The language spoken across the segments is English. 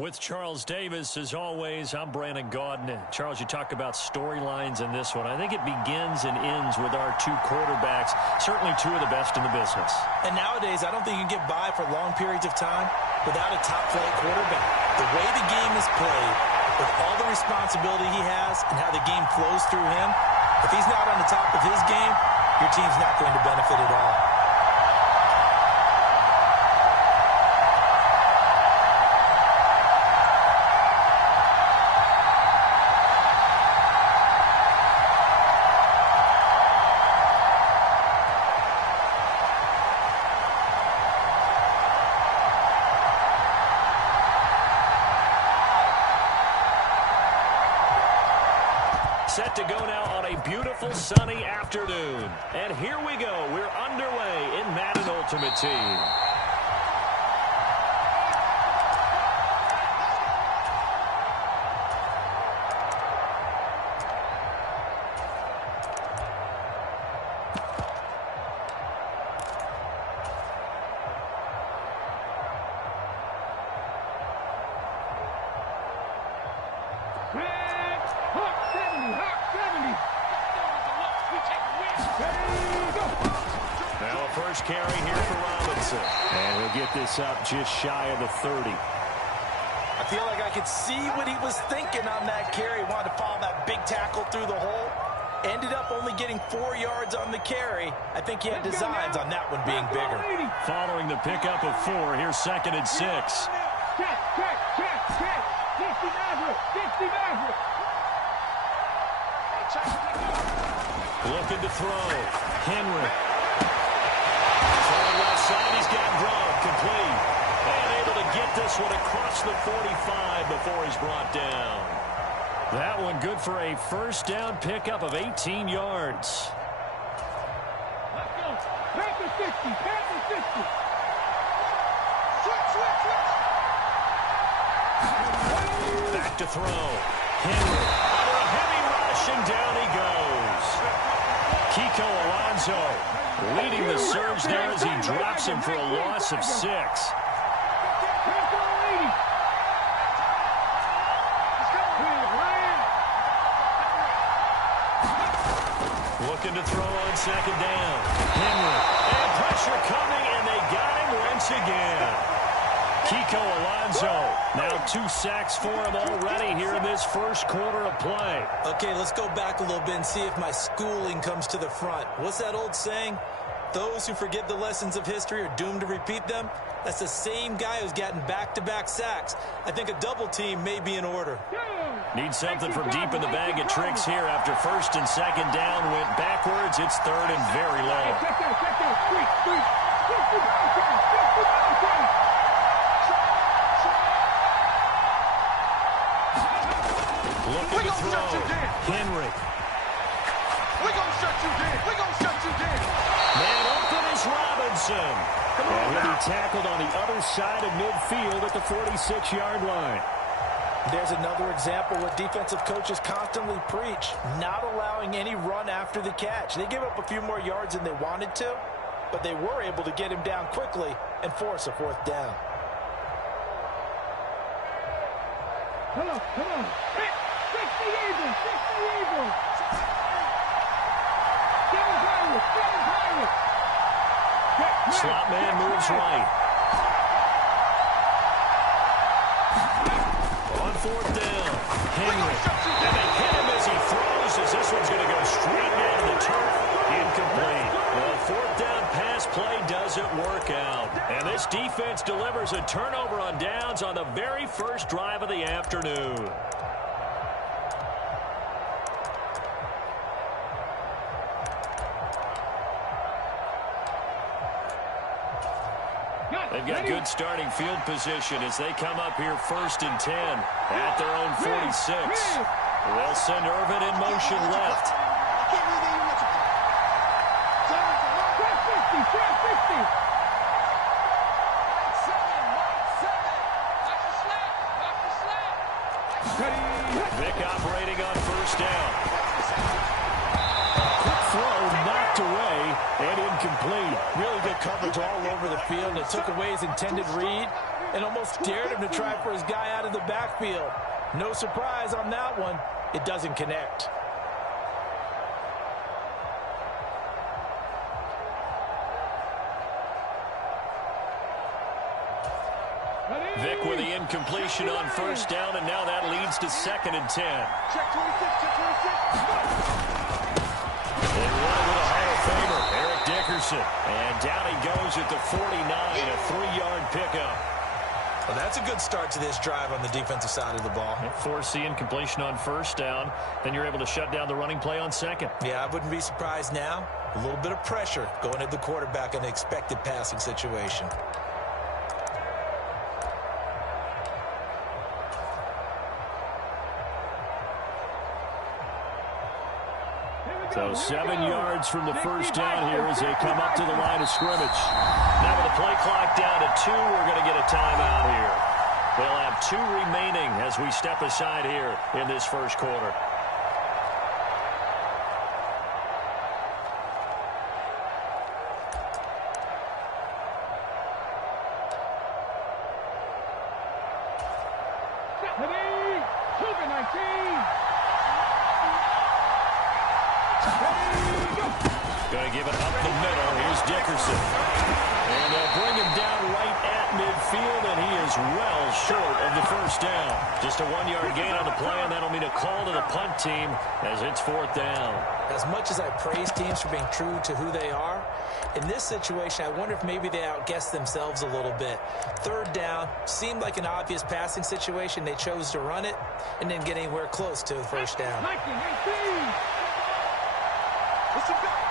With Charles Davis, as always, I'm Brandon Gaudin. Charles, you talk about storylines in this one. I think it begins and ends with our two quarterbacks, certainly two of the best in the business. And nowadays, I don't think you can get by for long periods of time without a top-flight quarterback. The way the game is played, with all the responsibility he has and how the game flows through him, if he's not on the top of his game, your team's not going to benefit at all. Set to go now on a beautiful sunny afternoon. And here we go. We're underway in Madden Ultimate Team. Now a first carry here for Robinson. And he'll get this up just shy of the 30. I feel like I could see what he was thinking on that carry. Wanted to follow that big tackle through the hole. Ended up only getting 4 yards on the carry. I think he had designs on that one being bigger. Following the pickup of 4, here's 2nd and 6. Check. 60 Maverick. Looking to throw. Henry. Throwing left side. He's got Gronk complete. And able to get this one across the 45 before he's brought down. That one good for a first down pickup of 18 yards. Let's go. Panther 60. Back to throw. Henry. Under a heavy rush, and down he goes. Kiko Alonso leading the surge there as he drops him for a loss of 6. Looking to throw on 2nd down. Henry. And pressure coming, and they got him once again. Kiko Alonso, now 2 sacks for him already here in this first quarter of play. Okay, let's go back a little bit and see if my schooling comes to the front. What's that old saying? Those who forget the lessons of history are doomed to repeat them. That's the same guy who's gotten back-to-back sacks. I think a double team may be in order. Need something from deep in the bag of tricks here after 1st and 2nd down went backwards. It's 3rd and very low. Check out. Looking to throw. Henry. We're going to shut you down. Man open is Robinson. And he'll be tackled on the other side of midfield at the 46-yard line. There's another example what defensive coaches constantly preach, not allowing any run after the catch. They give up a few more yards than they wanted to, but they were able to get him down quickly and force a 4th down. Come on. 60 Eagles. Seven Pirates. Slot man moves right. On 4th down, Henry. And they hit him as he throws, as this one's going to go straight down the turf. Incomplete. Well, 4th down pass play doesn't work out. And this defense delivers a turnover on downs on the very first drive of the afternoon. They've got good starting field position as they come up here 1st and 10 at their own 46. They'll send Irvin in motion left. Vic operating on 1st down. Quick throw knocked away and incomplete. Really good coverage all over the field. It took away his intended read. and almost dared him to try for his guy out of the backfield. No surprise on that one. It doesn't connect. Vic with the incompletion on first down, and now that leads to 2nd and 10. Check 26, check 26. They run with a Hall of Famer, Eric Dickerson. And down he goes at the 49, a 3-yard pickup. Well, that's a good start to this drive on the defensive side of the ball. Force the incompletion on first down. Then you're able to shut down the running play on 2nd. Yeah, I wouldn't be surprised now. A little bit of pressure going at the quarterback in an expected passing situation. So 7 yards from the first down here as they come up to the line of scrimmage. Now with the play clock down to 2, we're going to get a timeout here. They'll have 2 remaining as we step aside here in this first quarter. Going to give it up the middle. Here's Dickerson. And they'll bring him down right at midfield, and he is well short of the first down. Just a 1-yard gain on the play, and that'll mean a call to the punt team as it's 4th down. As much as I praise teams for being true to who they are, in this situation, I wonder if maybe they outguessed themselves a little bit. 3rd down seemed like an obvious passing situation. They chose to run it and didn't get anywhere close to the first down. Listen back.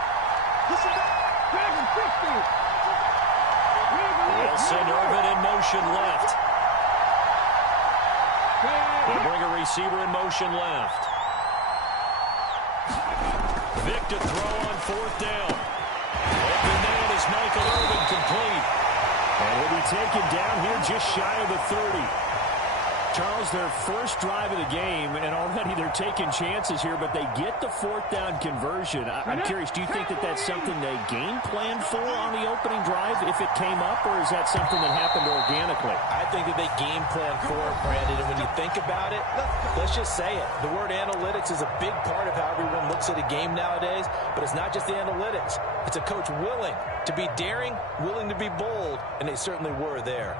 Listen back. Wilson Irvin in motion left. They'll bring a receiver in motion left. Vic to throw on 4th down. Open man is Michael Irvin, complete. And he'll be taken down here just shy of the 30. Charles, their first drive of the game, and already they're taking chances here, but they get the 4th down conversion. I'm curious, do you think that that's something they game planned for on the opening drive if it came up, or is that something that happened organically? I think that they game planned for it, Brandon, and when you think about it, let's just say it. The word analytics is a big part of how everyone looks at a game nowadays, but it's not just the analytics. It's a coach willing to be daring, willing to be bold, and they certainly were there.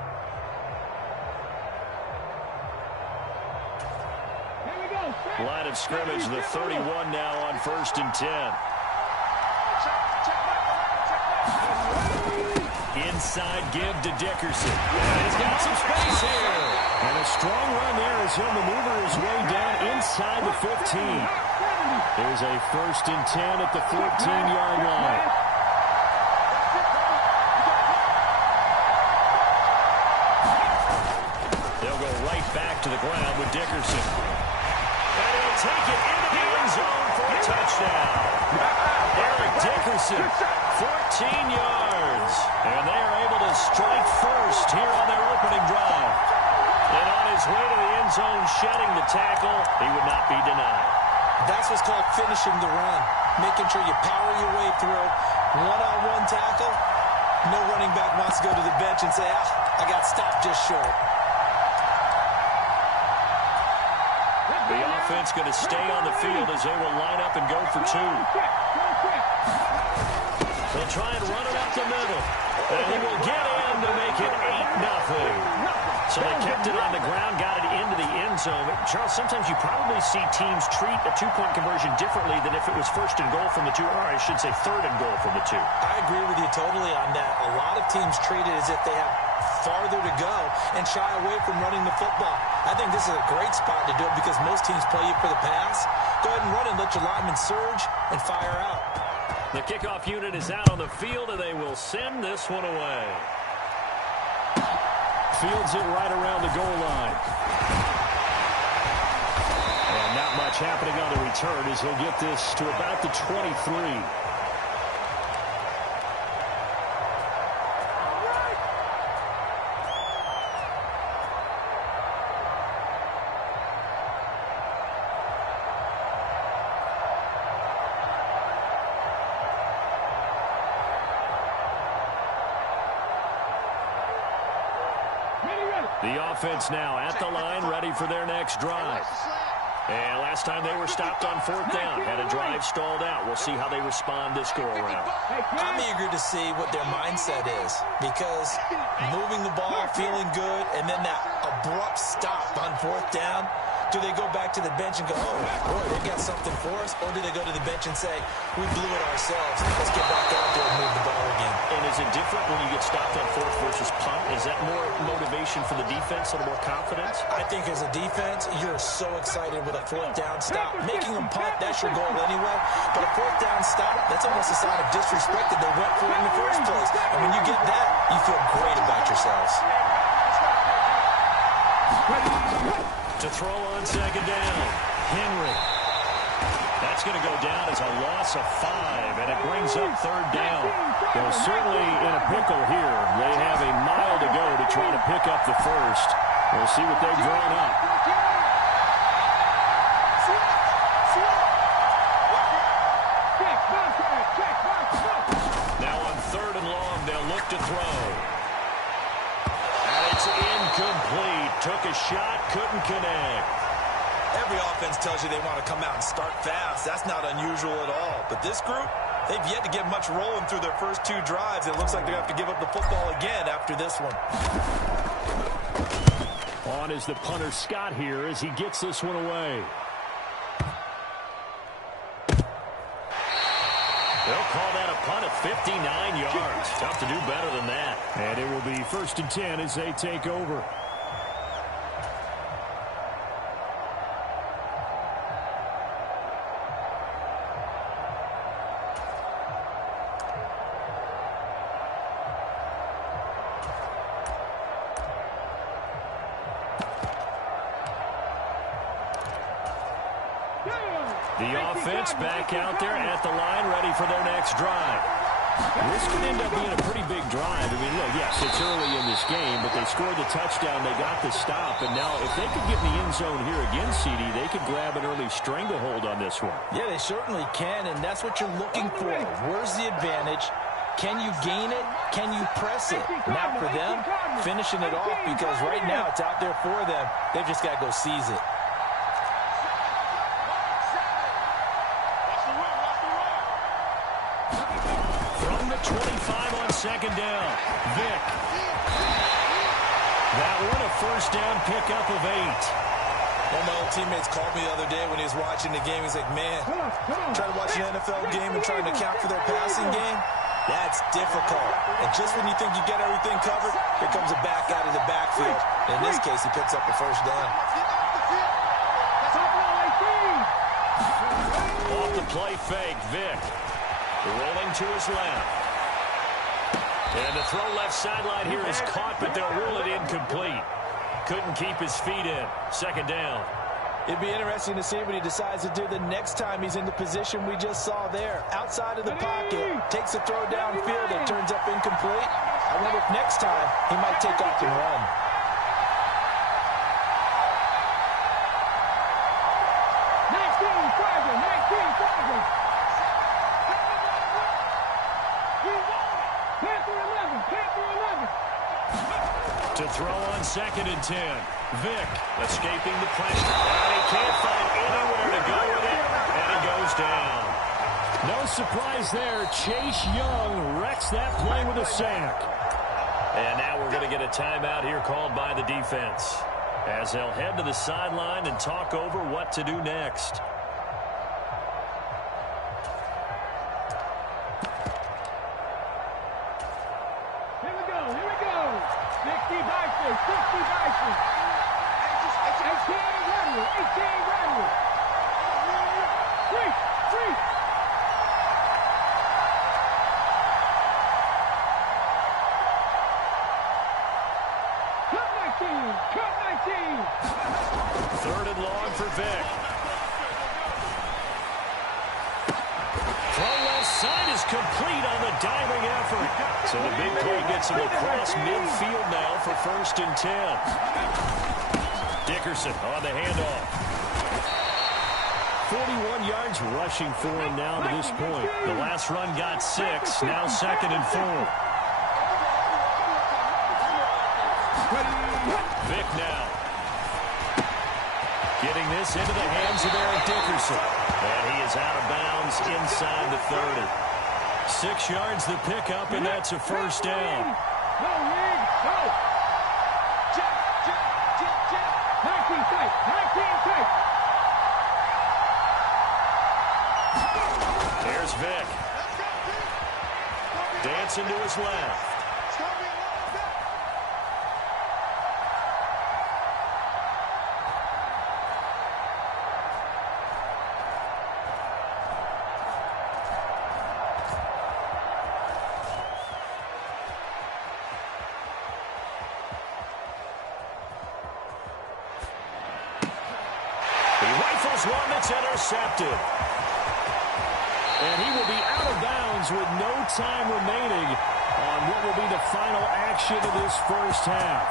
Line of scrimmage, the 31 now on 1st and 10. Inside give to Dickerson. And he's got some space here. And a strong run there as he'll maneuver his way down inside the 15. There's a 1st and 10 at the 14-yard line. They'll go right back to the ground with Dickerson. And he'll take it into the end zone for a touchdown. Eric Dickerson, 14 yards. And they are able to strike first here on their opening drive. And on his way to the end zone, shedding the tackle, he would not be denied. That's what's called finishing the run. Making sure you power your way through. One-on-one tackle. No running back wants to go to the bench and say, I got stopped just short. The offense going to stay on the field as they will line up and go for 2. They'll try and run it up the middle. And he will get in to make it 8-0. So they kept it on the ground, got it into the end zone. Charles, sometimes you probably see teams treat a 2-point conversion differently than if it was 1st and goal from the 2, or I should say 3rd and goal from the 2. I agree with you totally on that. A lot of teams treat it as if they have farther to go and shy away from running the football. I think this is a great spot to do it because most teams play you for the pass. Go ahead and run and let your linemen surge and fire out. The kickoff unit is out on the field, and they will send this one away. Fields it right around the goal line. And not much happening on the return as he'll get this to about the 23. Ready, The offense now at the line, ready for their next drive. And last time they were stopped on fourth down, had a drive stalled out. We'll see how they respond this go-around. I'm eager to see what their mindset is, because moving the ball, feeling good, and then that abrupt stop on fourth down, do they go back to the bench and go, oh, boy, they got something for us? Or do they go to the bench and say, we blew it ourselves, let's get back out there and move the ball again? And is it different when you get stopped on fourth versus punt? Is that more motivation for the defense, a little more confidence? I think as a defense, you're so excited with a fourth down stop. Making them punt, that's your goal anyway. But a fourth down stop, that's almost a sign of disrespect that they went for it in the first place. And when you get that, you feel great about yourselves. To throw on second down, Henry. That's going to go down as a loss of 5, and it brings up third down. They're certainly in a pickle here. They have a mile to go to try to pick up the first. We'll see what they've drawn up. Now on third and long, they'll look to throw. And it's incomplete. Took a shot, couldn't connect. Every offense tells you they want to come out and start fast. That's not unusual at all. But this group, they've yet to get much rolling through their first 2 drives. It looks like they have to give up the football again after this one. On is the punter Scott here as he gets this one away. They'll call that a punt at 59 yards. Tough to do better than that. And it will be 1st and 10 as they take over. The offense back out there at the line, ready for their next drive. This could end up being a pretty big drive. I mean, look, yes, it's early in this game, but they scored the touchdown. They got the stop. And now if they could get in the end zone here again, CD, they could grab an early stranglehold on this one. Yeah, they certainly can, and that's what you're looking for. Where's the advantage? Can you gain it? Can you press it? Not for them, finishing it off, because right now it's out there for them. They've just got to go seize it. From the 25 on second down, Vick. That one a first down pickup of 8. One of my old teammates called me the other day when he was watching the game. He's like, man, trying to watch an NFL game and trying to account for their passing game, that's difficult. And just when you think you get everything covered, here comes a back out of the backfield. And in this case, he picks up a first down. Off the play fake, Vick. Rolling to his left. And the throw left sideline here is caught, but they'll rule it incomplete. Couldn't keep his feet in. Second down. It'd be interesting to see what he decides to do the next time he's in the position we just saw there. Outside of the pocket, takes a throw downfield, it turns up incomplete. I wonder if next time he might take off and run. To throw on second and 10. Vick escaping the pressure. And he can't find anywhere to go with it. And he goes down. No surprise there. Chase Young wrecks that play with a sack. And now we're going to get a timeout here called by the defense, as they'll head to the sideline and talk over what to do next. Here we go. 60 Bison. 18 Redwood. Free. Cut 19. Third and long for Vick. Throw left side is complete on the diving effort. So the big play gets him across midfield now for 1st and 10. Dickerson on the handoff. 41 yards rushing for him now to this point. The last run got 6. Now 2nd and 4. Getting this into the hands of Eric Dickerson. And he is out of bounds inside the 30. 6 yards the pickup, and that's a first down. Go, Reed, go. Check, check, check, check. 19 tight, 19 tight. There's Vic. Dancing to his left. One that's intercepted. And he will be out of bounds with no time remaining on what will be the final action of this first half.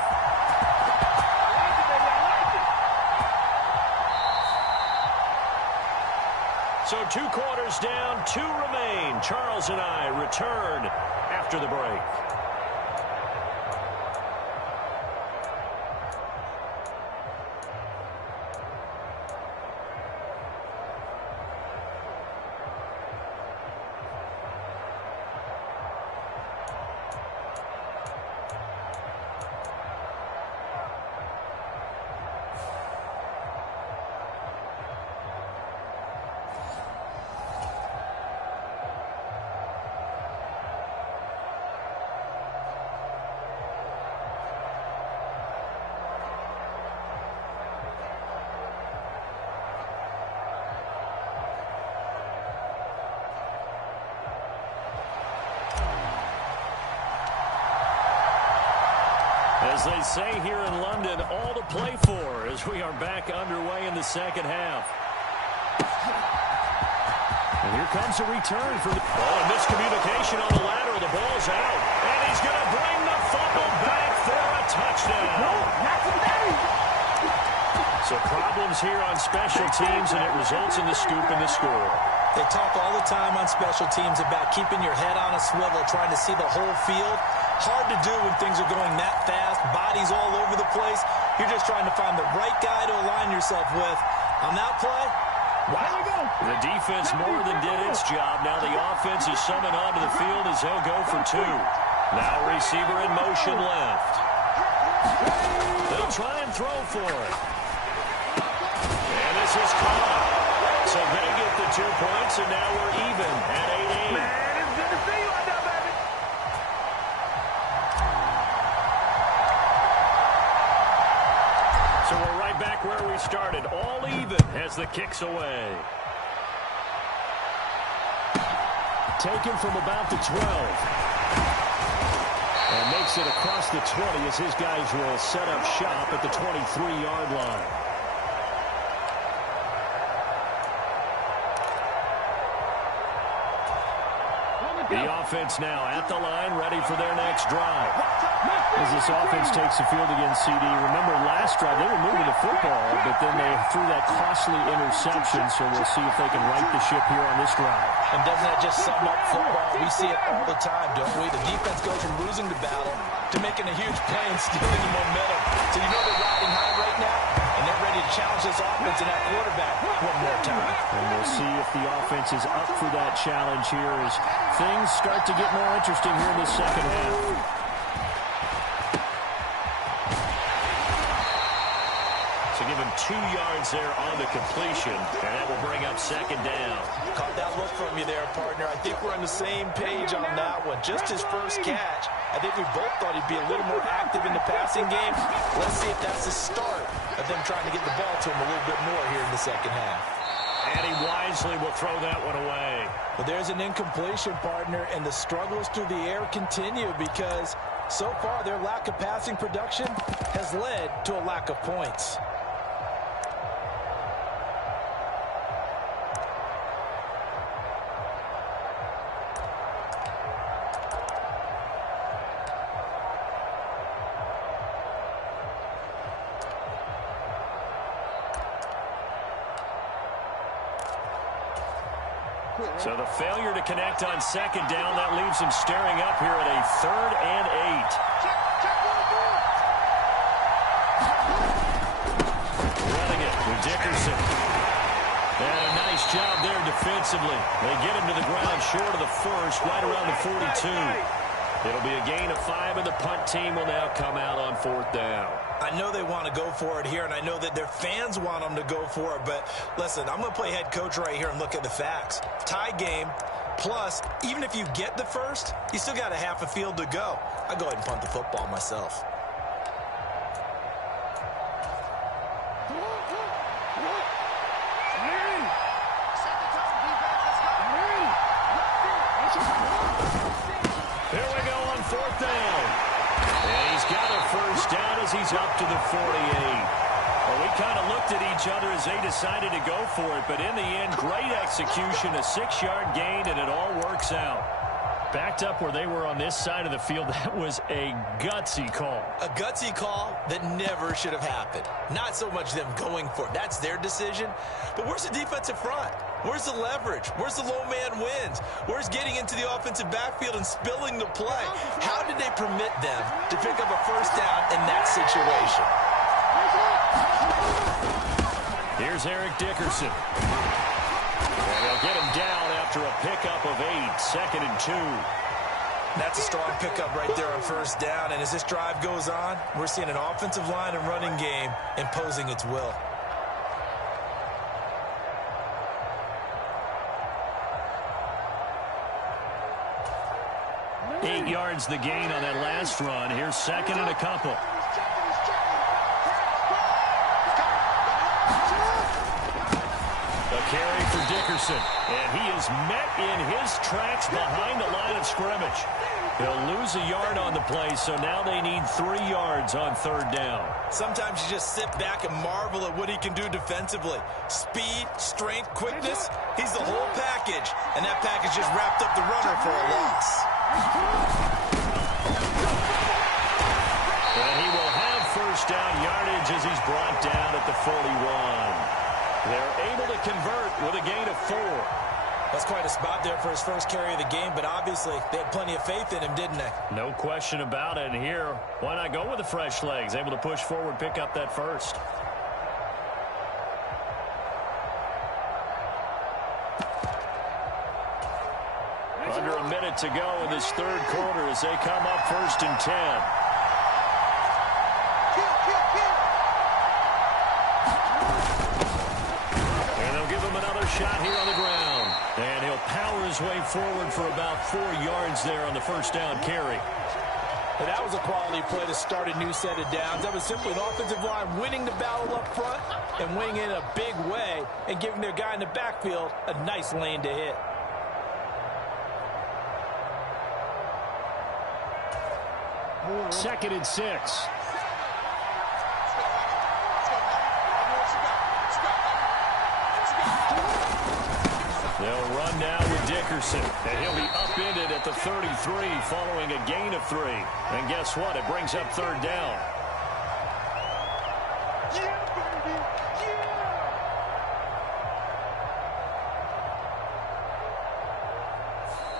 So 2 quarters down, 2 remain. Charles and I return after the break. As they say here in London, all to play for as we are back underway in the second half. And here comes a return for the... Oh, a miscommunication on the lateral. The ball's out. And he's going to bring the fumble back for a touchdown. So problems here on special teams, and it results in the scoop and the score. They talk all the time on special teams about keeping your head on a swivel, trying to see the whole field. Hard to do when things are going that fast, bodies all over the place. You're just trying to find the right guy to align yourself with. On that play, wow. The defense more than did its job. Now the offense is summoned onto the field as they'll go for 2. Now receiver in motion left. They'll try and throw for it. And this is caught. So they get the 2 points, and now we're even at 8-8. Man, it's good to see you like that, baby. So we're right back where we started. All even as the kick's away. Taken from about the 12. And makes it across the 20 as his guys will set up shop at the 23-yard line. The offense now at the line, ready for their next drive. As this offense takes the field against CD, remember last drive they were moving the football, but then they threw that costly interception, so we'll see if they can right the ship here on this drive. And doesn't that just sum up football? We see it all the time, don't we? The defense goes from losing the battle to making a huge play and stealing the momentum. So you know they're riding high right now, and they're ready to challenge this offense and that quarterback one more time. And we'll see if the offense is up for that challenge here as things start to get more interesting here in the second half. So give him 2 yards there on the completion, and that will bring up second down. Caught that look from you there, partner. I think we're on the same page on that one. Just his first catch. I think we both thought he'd be a little more active in the passing game. Let's see if that's the start of them trying to get the ball to him a little bit more here in the second half. And he wisely will throw that one away. But there's an incompletion, partner, and the struggles through the air continue because so far their lack of passing production has led to a lack of points. So the failure to connect on second down, that leaves him staring up here at a 3rd and 8. Running it with Dickerson. And a nice job there defensively. They get him to the ground short of the first, right around the 42. It'll be a gain of 5, and the punt team will now come out on 4th down. I know they want to go for it here, and I know that their fans want them to go for it, but listen, I'm going to play head coach right here and look at the facts. Tie game, plus, even if you get the first, you still got a half a field to go. I go ahead and punt the football myself. Here we go on 4th down. And he's got a first down as he's up to the 48. Well, we kind of looked at each other as they decided to go for it, but in the end, great execution, a 6-yard gain, and it all works out. Backed up where they were on this side of the field, that was a gutsy call. A gutsy call that never should have happened. Not so much them going for it. That's their decision. But where's the defensive front? Where's the leverage? Where's the low man wins? Where's getting into the offensive backfield and spilling the play? How did they permit them to pick up a first down in that situation? Here's Eric Dickerson. And he'll get him down after a pickup of 8, 2nd and 2. That's a strong pickup right there on first down. And as this drive goes on, we're seeing an offensive line and running game imposing its will. Eight yards the gain on that last run. Here's 2nd and a couple. A carry for Dickerson, and he is met in his tracks behind the line of scrimmage. He'll lose a yard on the play, so now they need 3 yards on 3rd down. Sometimes you just sit back and marvel at what he can do defensively. Speed, strength, quickness, he's the whole package, and that package just wrapped up the runner for a loss. And he will have first down yardage as he's brought down at the 41. They're able to convert with a gain of 4. That's quite a spot there for his first carry of the game, but obviously they had plenty of faith in him, didn't they? No question about it. And here, why not go with the fresh legs? Able to push forward, pick up that first. Under a minute to go in this 3rd quarter as they come up 1st and 10. And they'll give him another shot here on the ground. And he'll power his way forward for about 4 yards there on the first down carry. But that was a quality play to start a new set of downs. That was simply an offensive line winning the battle up front and winning in a big way and giving their guy in the backfield a nice lane to hit. Second and 6. They'll run now with Dickerson, and he'll be upended at the 33 following a gain of 3. And guess what? It brings up 3rd down.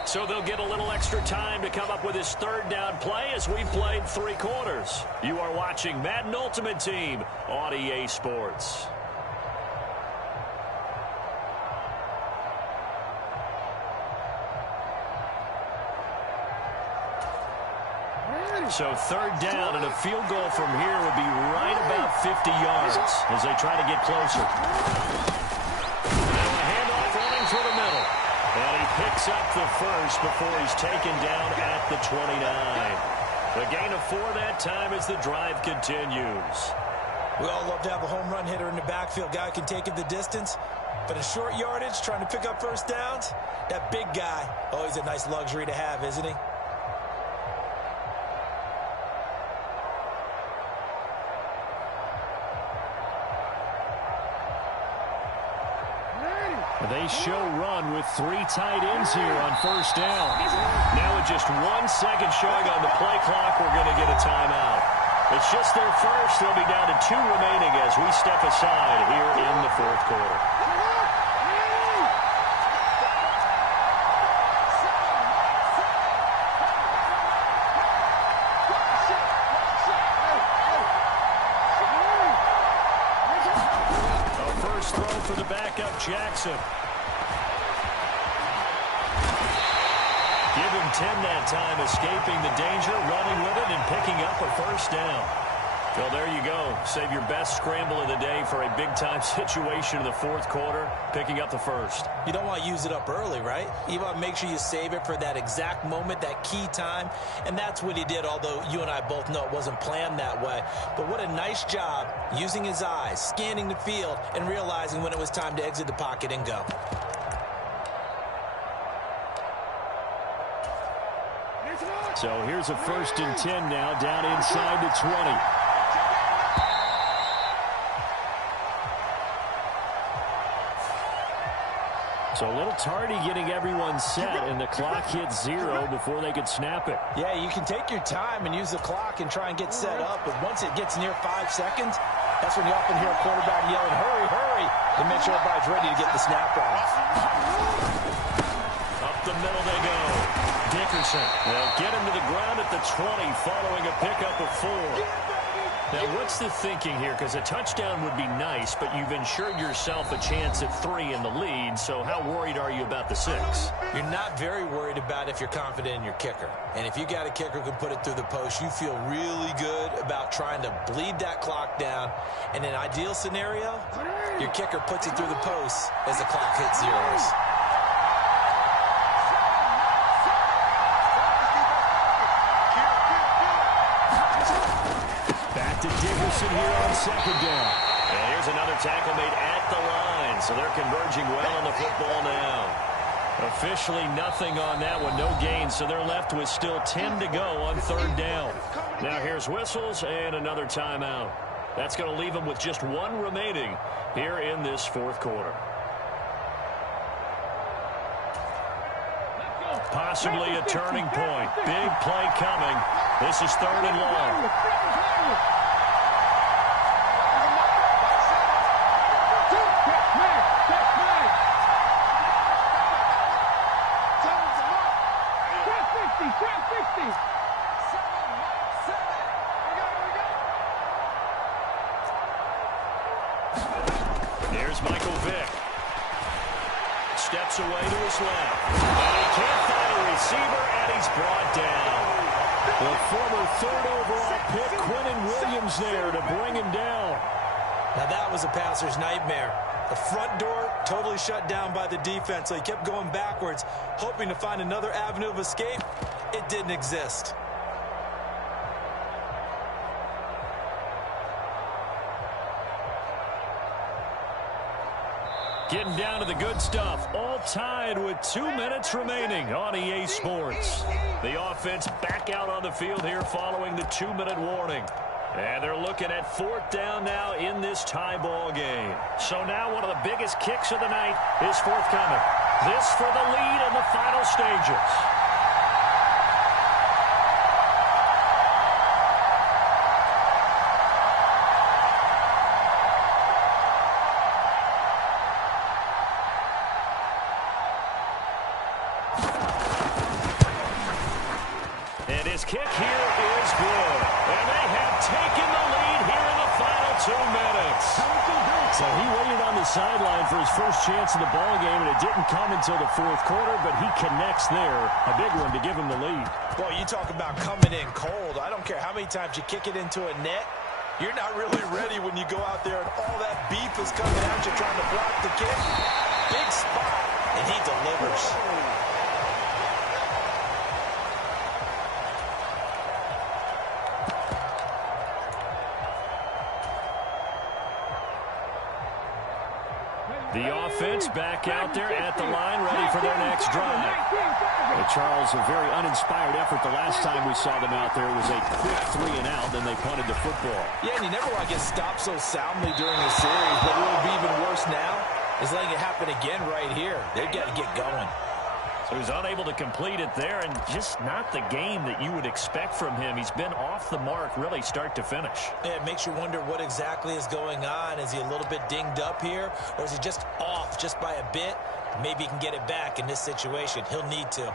So they'll get a little extra time to come up with his 3rd down play as we've played 3 quarters. You are watching Madden Ultimate Team on EA Sports. So 3rd down, and a field goal from here would be right about 50 yards as they try to get closer. Now a handoff running through the middle. And he picks up the first before he's taken down at the 29. A gain of 4 that time as the drive continues. We all love to have a home run hitter in the backfield. Guy can take it the distance. But in short yardage, trying to pick up first downs, that big guy, always a nice luxury to have, isn't he? They show run with 3 tight ends here on first down. Now with just 1 second showing on the play clock, we're going to get a timeout. It's just their first. They'll be down to 2 remaining as we step aside here in the 4th quarter. for the backup Jackson. Give him 10 that time, escaping the danger, running with it, and picking up a first down. Well, there you go. Save your best scramble of the day for a big-time situation in the fourth quarter, picking up the first. You don't want to use it up early, right? You want to make sure you save it for that exact moment, that key time, and that's what he did, although you and I both know it wasn't planned that way. But what a nice job using his eyes, scanning the field, and realizing when it was time to exit the pocket and go. So here's a 1st and 10 now, down inside the 20. So a little tardy getting everyone set, and the clock hits 0 before they could snap it. Yeah, you can take your time and use the clock and try and get set up, but once it gets near 5 seconds, that's when you often hear a quarterback yelling, hurry, hurry, to make sure everybody's ready to get the snap off. Up the middle they go. Dickerson. They'll get him to the ground at the 20 following a pickup of 4. Now, what's the thinking here? Because a touchdown would be nice, but you've ensured yourself a chance at 3 in the lead, so how worried are you about the 6? You're not very worried about if you're confident in your kicker. And if you got a kicker who can put it through the post, you feel really good about trying to bleed that clock down. In an ideal scenario, your kicker puts it through the post as the clock hits 0s. To Dickerson here on 2nd down. And here's another tackle made at the line, so they're converging well on the football now. Officially nothing on that one, no gain, so they're left with still 10 to go on 3rd down. Now here's whistles and another timeout. That's going to leave them with just 1 remaining here in this 4th quarter. Possibly a turning point. Big play coming. This is 3rd and long. Here's Michael Vick. Steps away to his left. And he can't find a receiver, and he's brought down. The former 3rd overall pick, Quentin Williams, there to bring him down. Now that was a passer's nightmare. The front door totally shut down by the defense, so he kept going backwards, hoping to find another avenue of escape. It didn't exist. Getting down to the good stuff. All tied with 2 minutes remaining on EA Sports. The offense back out on the field here following the 2-minute warning. And they're looking at 4th down now in this tie ball game. So now one of the biggest kicks of the night is forthcoming. This for the lead in the final stages. Kick here is good. And they have taken the lead here in the final 2 minutes. So he waited on the sideline for his first chance of the ball game, and it didn't come until the 4th quarter, but he connects there. A big one to give him the lead. Well, you talk about coming in cold. I don't care how many times you kick it into a net. You're not really ready when you go out there and all that beef is coming at you trying to block the kick. Big spot, and he delivers. The offense back out there at the line, ready for their next drive. And Charles, a very uninspired effort the last time we saw them out there. It was a quick 3 and out, then they punted the football. Yeah, and you never want to get stopped so soundly during the series, but what will be even worse now is letting it happen again right here. They've got to get going. So he's unable to complete it there, and just not the game that you would expect from him. He's been off the mark really start to finish. Yeah, it makes you wonder what exactly is going on. Is he a little bit dinged up here, or is he just off just by a bit? Maybe he can get it back in this situation. He'll need to.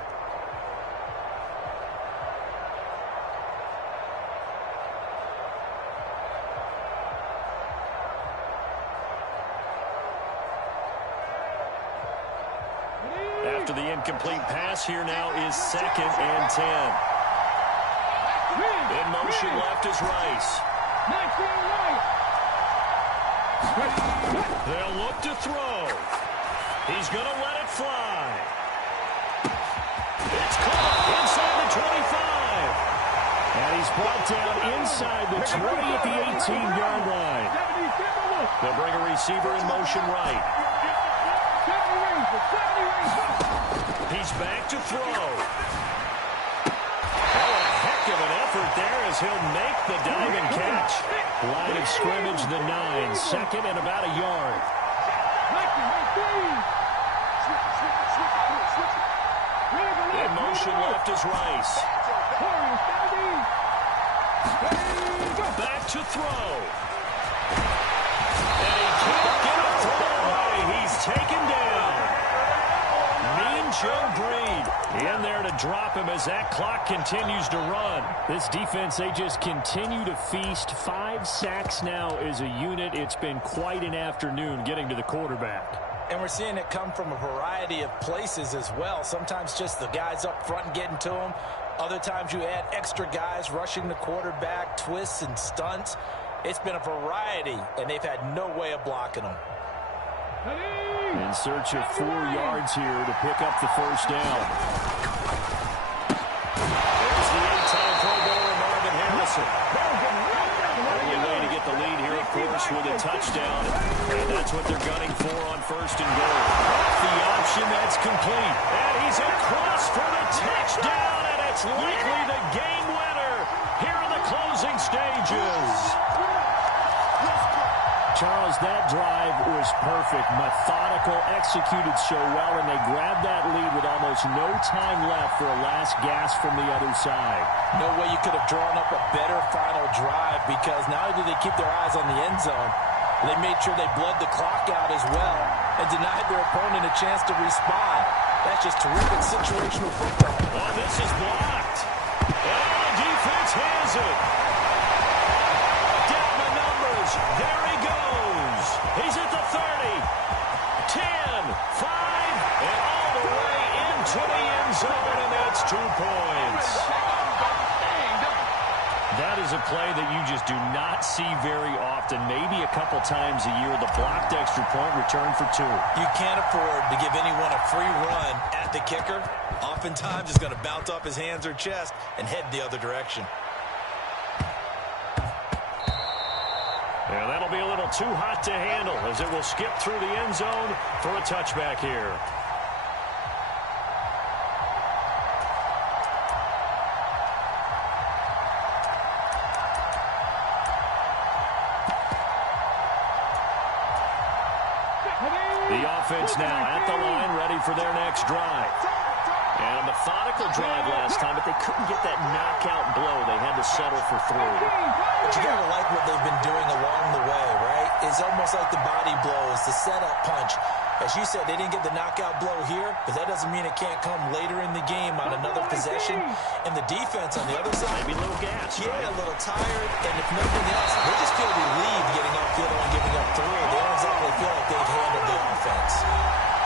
after the incomplete pass. Here now is 2nd and 10. In motion left is Rice. They'll look to throw. He's going to let it fly. It's caught inside the 25. And he's brought down inside the 20 at the 18-yard line. They'll bring a receiver in motion right. He's back to throw. Oh, a heck of an effort there as he'll make the diving catch. Line of scrimmage, the 9. 2nd and about a yard. In motion left is Rice. Back to throw. And he can't get a throw away. He's taken down. Mean Joe Breed in there to drop him as that clock continues to run. This defense, they just continue to feast. 5 sacks now as a unit. It's been quite an afternoon getting to the quarterback. And we're seeing it come from a variety of places as well. Sometimes just the guys up front and getting to him. Other times you add extra guys rushing the quarterback, twists and stunts. It's been a variety, and they've had no way of blocking them. In search of 4 yards here to pick up the first down. There's the 8-time Pro Bowler Marvin Harrison. Only way to get the lead here, of course, with a touchdown. And that's what they're gunning for on 1st and goal. The option that's complete. And he's across for the touchdown, and it's likely the game winner here in the closing stages. Charles, that drive was perfect. Methodical, executed so well, and they grabbed that lead with almost no time left for a last gasp from the other side. No way you could have drawn up a better final drive, because not only did they keep their eyes on the end zone, they made sure they bled the clock out as well and denied their opponent a chance to respond. That's just terrific situational football. Oh, this is blocked. And the defense has it. Down the numbers. There he goes. He's at the 30, 10, 5, and all the way into the end zone, and that's 2 points. That is a play that you just do not see very often. Maybe a couple times a year, the blocked extra point return for 2. You can't afford to give anyone a free run at the kicker. Oftentimes, he's going to bounce off his hands or chest and head the other direction. Yeah, that'll be a little too hot to handle as it will skip through the end zone for a touchback here. The offense now at the line, ready for their next drive. And a methodical drive last time, but they couldn't get that knockout blow. They had to settle for 3. But you got to like what they've been doing along the way, right? It's almost like the body blows, the setup punch. As you said, they didn't get the knockout blow here, but that doesn't mean it can't come later in the game on another possession. And the defense on the other side, maybe a little gas, yeah, right? A little tired. And if nothing else, they just feel relieved getting upfield and giving up 3. They don't exactly feel like they've handled the offense.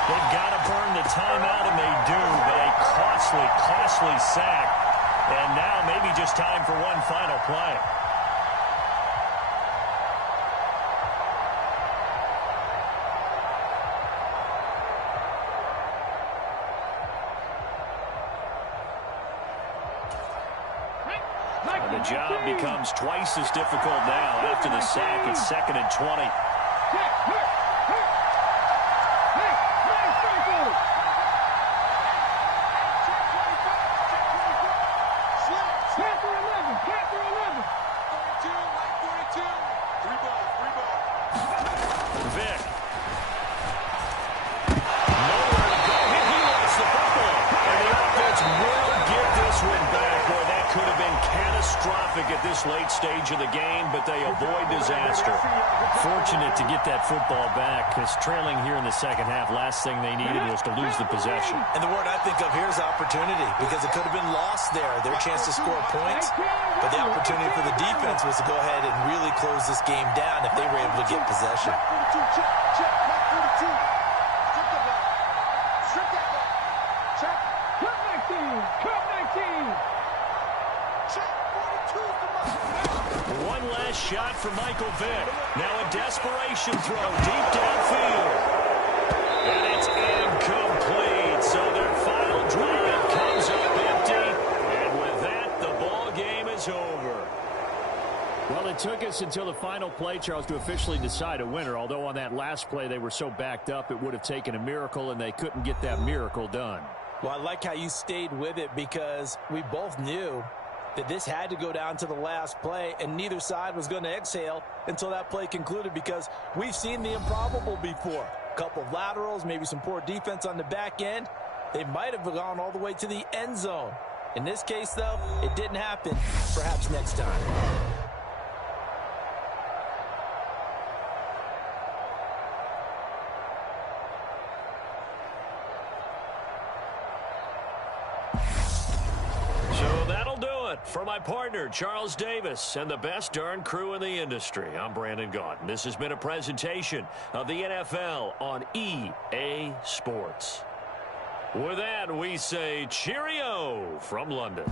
They've got to burn the timeout, and they do, but a costly sack. And now maybe just time for one final play. And the job becomes twice as difficult now after the sack. It's 2nd and 20. At this late stage of the game, but they avoid disaster. Fortunate to get that football back, because trailing here in the second half, last thing they needed was to lose the possession. And the word I think of here is opportunity, because it could have been lost there, their chance to score points. But the opportunity for the defense was to go ahead and really close this game down if they were able to get possession. for Michael Vick. Now a desperation throw deep downfield. And it's incomplete. So their final drive comes up empty. And with that, the ball game is over. Well, it took us until the final play, Charles, to officially decide a winner. Although on that last play they were so backed up, it would have taken a miracle, and they couldn't get that miracle done. Well, I like how you stayed with it because we both knew that this had to go down to the last play, and neither side was going to exhale until that play concluded because we've seen the improbable before. A couple of laterals, maybe some poor defense on the back end. They might have gone all the way to the end zone. In this case, though, it didn't happen. Perhaps next time. For my partner, Charles Davis, and the best darn crew in the industry, I'm Brandon Gaudin. This has been a presentation of the NFL on EA Sports. With that, we say cheerio from London.